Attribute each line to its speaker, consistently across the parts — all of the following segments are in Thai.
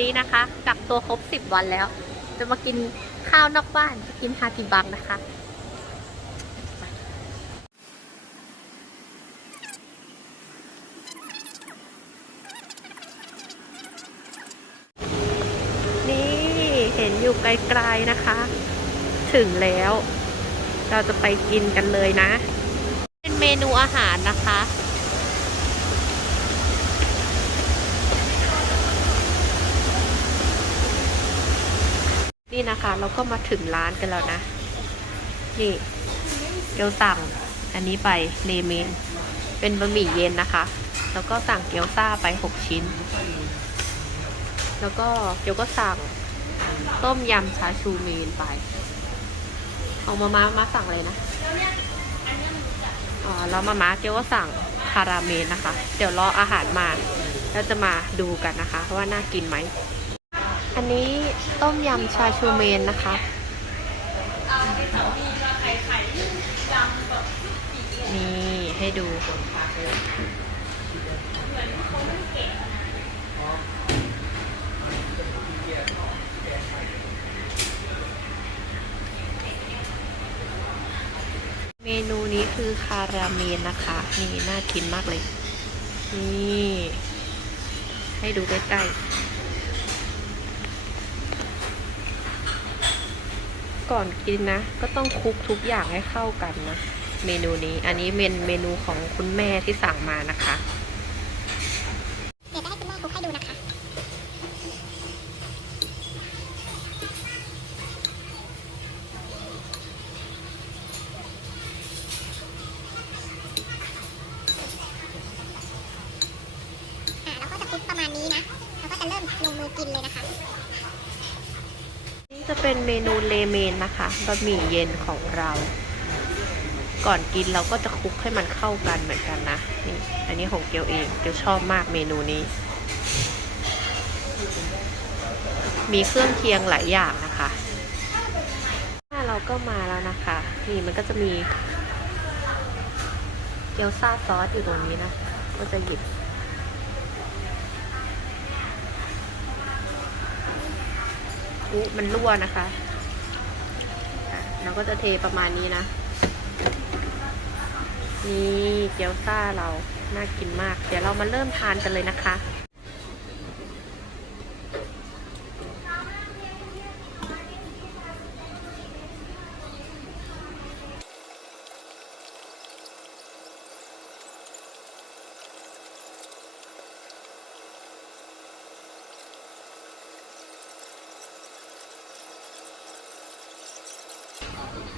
Speaker 1: นี้นะคะกักตัวครบ 10 วันแล้ว จะมากินข้าวนอกบ้านกินฮากิบังนะคะนี่เห็นอยู่ไกลๆนะคะ ถึงแล้ว เราจะไปกินกันเลยนะ เป็นเมนูอาหารนะคะ นี่นะคะ เราก็มาถึงร้านกันแล้วนะ นี่เกี๊ยวสั่งอันนี้ไปเรเมน เป็นบะหมี่เย็นนะคะ แล้วก็สั่งเกี๊ยวซ่าไป 6 ชิ้น แล้วก็เกี๊ยวก็สั่งต้มยำชาชูเมนไปเอามามามาสั่งเลยนะอ๋อแล้วมาม่าเกี๊ยวก็สั่งคาราเมนนะคะ เดี๋ยวรออาหารมาแล้วจะมาดูกันนะคะ ว่าน่ากินไหม อันนี้ต้มยำชาชูเมนนะคะ นี่ให้ดู เมนูนี้คือคาราเมนนะคะ นี่น่ากินมากเลย นี่ ให้ดูใกล้ๆ ก่อนกินนะ ก็ต้องคลุกทุกอย่างให้เข้ากันนะ เมนูนี้อันนี้เป็นเมนูของคุณแม่ที่สั่งมานะคะ
Speaker 2: เดี๋ยวจะให้คุณแม่คลุกให้ดูนะคะอ่าเราก็จะคลุกประมาณนี้นะเราก็จะเริ่มลงมือกินเลยนะคะ
Speaker 1: จะเป็นเมนูเลเมนนะคะบะหมี่เย็นของเรา ก่อนกินเราก็จะคลุกให้มันเข้ากันเหมือนกันนะนี่อันนี้ของเกียวเองเกียวชอบมากเมนูนี้ มีเครื่องเคียงหลายอย่างนะคะถ้าเราก็มาแล้วนะคะ นี่มันก็จะมีเกี๊ยวซาซอสอยู่ตรงนี้นะ ก็จะหยิบุมันรั่วนะคะอะเราก็จะเทประมาณนี้นะ นี่เกี๊ยวซ่าเราน่ากินมาก เดี๋ยวเรามาเริ่มทานกันเลยนะคะ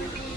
Speaker 1: นี่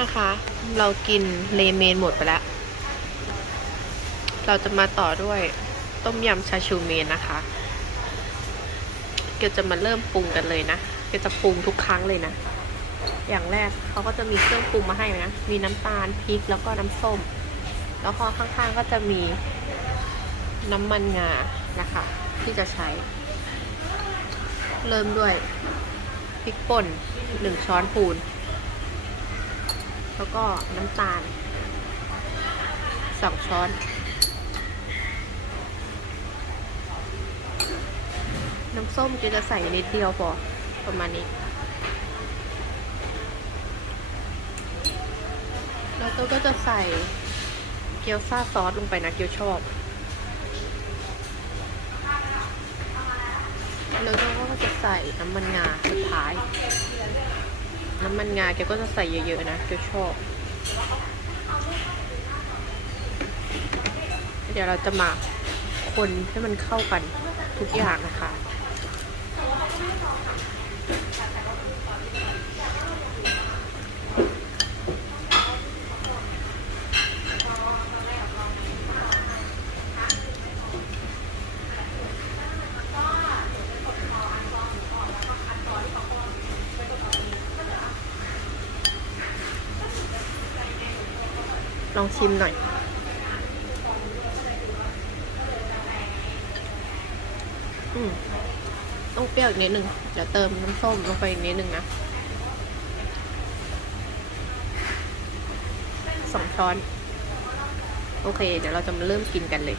Speaker 1: นะคะ เรากินเลเมนหมดไปแล้ว เราจะมาต่อด้วยต้มยำชาชูเมนนะคะ เกียวจะมาเริ่มปรุงกันเลยนะ เกียวจะปรุงทุกครั้งเลยนะ อย่างแรกเขาก็จะมีเครื่องปรุงมาให้นะ มีน้ำตาลพริกแล้วก็น้ำส้ม แล้วพอข้างๆก็จะมีน้ำมันงานะคะ ที่จะใช้ เริ่มด้วยพริกป่นหนึ่งช้อนพูน แล้วก็น้ำตาลสองช้อน น้ำส้มจะจะใส่นิดเดียวพอประมาณนี้แล้วก็ก็จะใส่เกี๊ยวซ่าซอสลงไปนะเกี๊ยวชอบแล้วก็ก็จะใส่น้ำมันงาสุดท้าย น้ำมันงาแกก็จะใส่เยอะๆนะแกชอบ เดี๋ยวเราจะมาคนให้มันเข้ากันทุกอย่างนะคะ ล องชิมหน่อย อืมต้องเปรี้ยวอีกนิดนึง เดี๋ยวเติมน้ำส้มลงไปอีกนิดนึงนะสองช้อน โอเค เดี๋ยวเราจะมาเริ่มกินกันเลย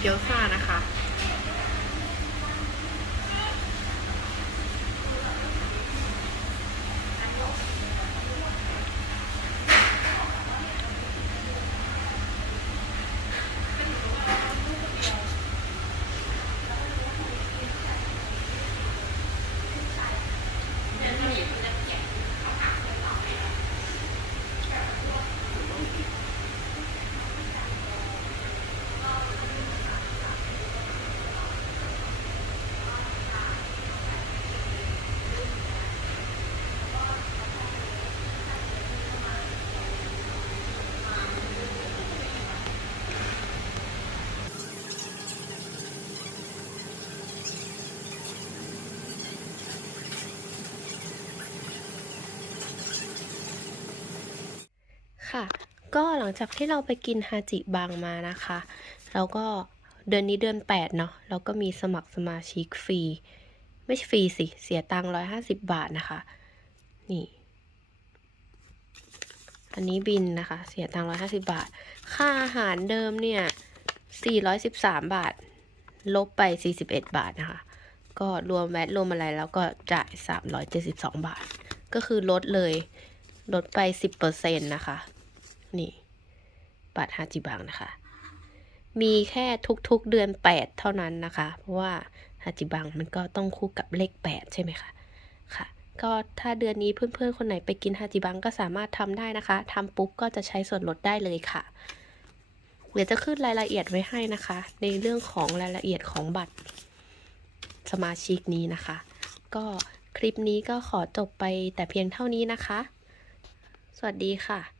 Speaker 1: เกี๊ยวซ่านะคะ ค่ะ ก็หลังจากที่เราไปกินฮาจิบังมานะคะแล้วก็เดือนนี้เดือน 8 เนาะเราก็มีสมัครสมาชิกฟรี ไม่ใช่ฟรีสิ เสียตังค์150บาทนะคะ นี่ อันนี้บินนะคะ เสียตังค์150บาท ค่าอาหารเดิมเนี่ย413บาท ลบไป41บาทนะคะ ก็รวมแวตรวมอะไรแล้วก็จ่าย372บาท ก็คือลดเลย ลดไป10%นะคะ นี่ บัตรฮาจิบังนะคะ มีแค่ทุกๆเดือน 8 เท่านั้นนะคะ เพราะว่าฮาจิบังมันก็ต้องคู่กับเลข 8 ใช่ไหมคะค่ะ ก็ถ้าเดือนนี้เพื่อนๆ คนไหนไปกินฮาจิบังก็สามารถทำได้นะคะทำปุ๊บก็จะใช้ส่วนลดได้เลยค่ะเดี๋ยวจะขึ้นรายละเอียดไว้ให้นะคะ ในเรื่องของรายละเอียดของบัตรสมาชิกนี้นะคะ ก็คลิปนี้ก็ขอจบไปแต่เพียงเท่านี้นะคะ สวัสดีค่ะ